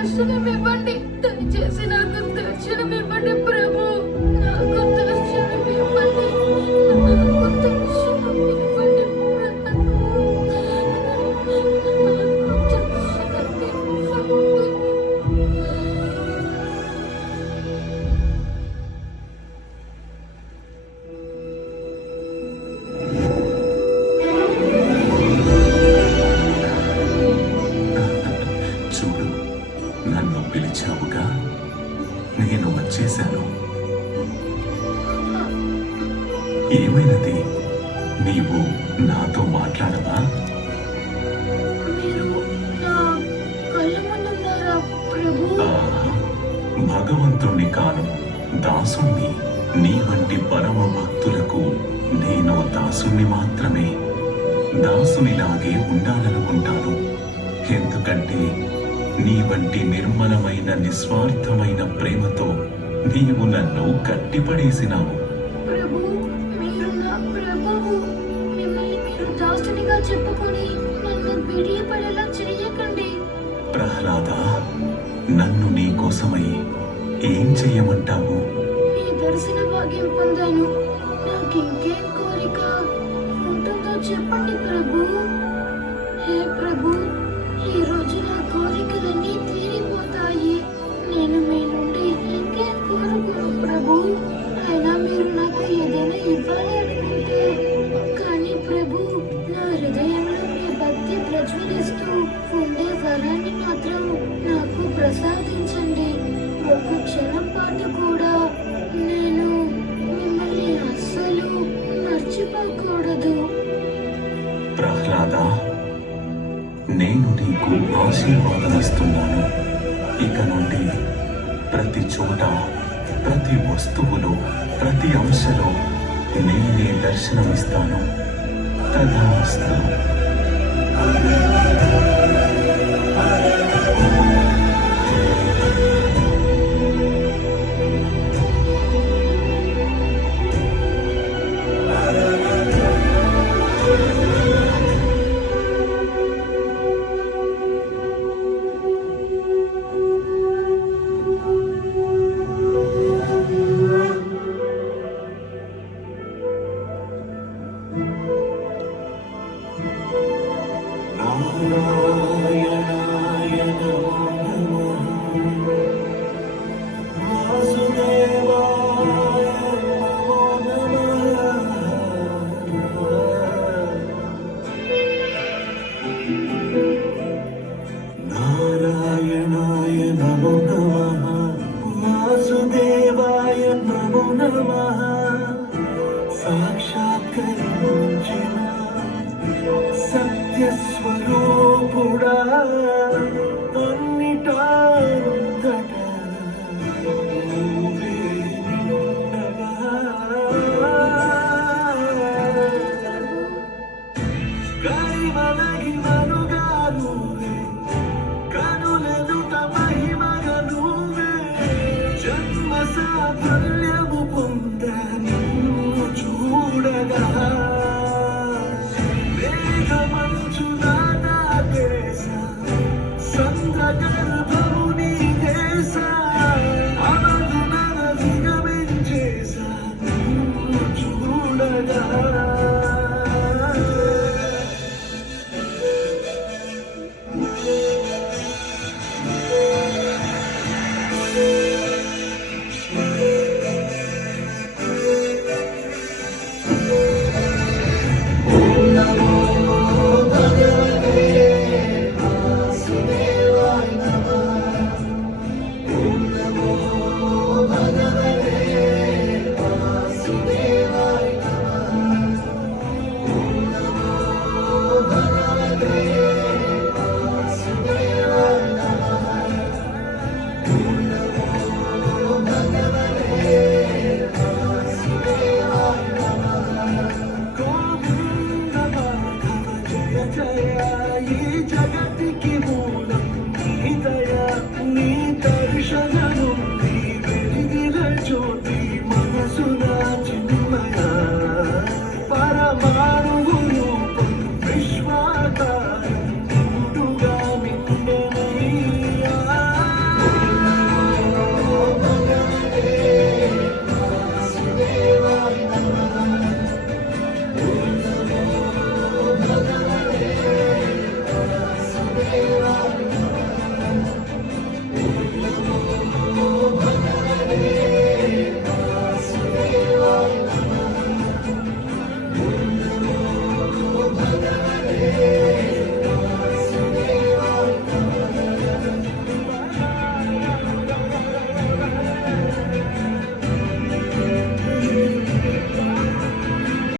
దర్శనం ఇవ్వండి. దయచేసి నాకు దర్శనం ఇవ్వండి ప్రభు. నాకు దర్శనం ఇవ్వండి. నాకు దర్శనం ఇవ్వండి ప్రభు. నాకు దర్శనం ఇవ్వండి. చూడు, నన్ను పిలిచావుగా, నేను వచ్చేశాను. ఏమైనది? నీవు నాతో మాట్లాడవా? మీరు నా కళ్ళ ముందున్నారా ప్రభు? భగవంతుణ్ణి కాను, దాసుణ్ణి. నీ వంటి పరమ భక్తులకు నేను దాసుణ్ణి మాత్రమే. దాసునిలాగే ఉండాలనుకుంటాను. ఎందుకంటే నీ వంటి నిర్మలమైన నిస్వార్థమైన ప్రేమతో నీవు నన్ను కట్టిపడేసినావు. ప్రభు, మీరు నా ప్రభువు. మిమ్మల్ని మీరు దాసునిగా చెప్పుకొని నన్ను బిడియపడేలా చేయకండి. ప్రహ్లాద, నన్ను నీ కోసమై ఏం చెయ్యమంటావు? మీ దర్శన భాగ్యం పొందాను. నాకింకేం కోరిక ఉంటుందో చెప్పండి ప్రభు. హే ప్రభు, ఈ రోజు నా కోరికలన్నీ తీరిపోతాయి. నేను మీ నుండి ఇంకేం కోరుకోను ప్రభు. అయినా మీరు నాకు ఏదైనా ఇవ్వాలి అనుకుంటే. కానీ ప్రభు, నా హృదయంలో మీ భక్తి ప్రజ్వలిస్తూ ఉండే వరాన్ని మాత్రం నాకు ప్రసాదించండి. ఒక క్షణం పాటు కూడా నేను మిమ్మల్ని అస్సలు మర్చిపోకూడదు. ప్రహ్లాద, నేను నీకు ఆశీర్వాదమిస్తున్నాను. ఇక నుండి ప్రతి చోట, ప్రతి వస్తువులో, ప్రతి అంశలో నేనే దర్శనమిస్తాను. తథాస్తు.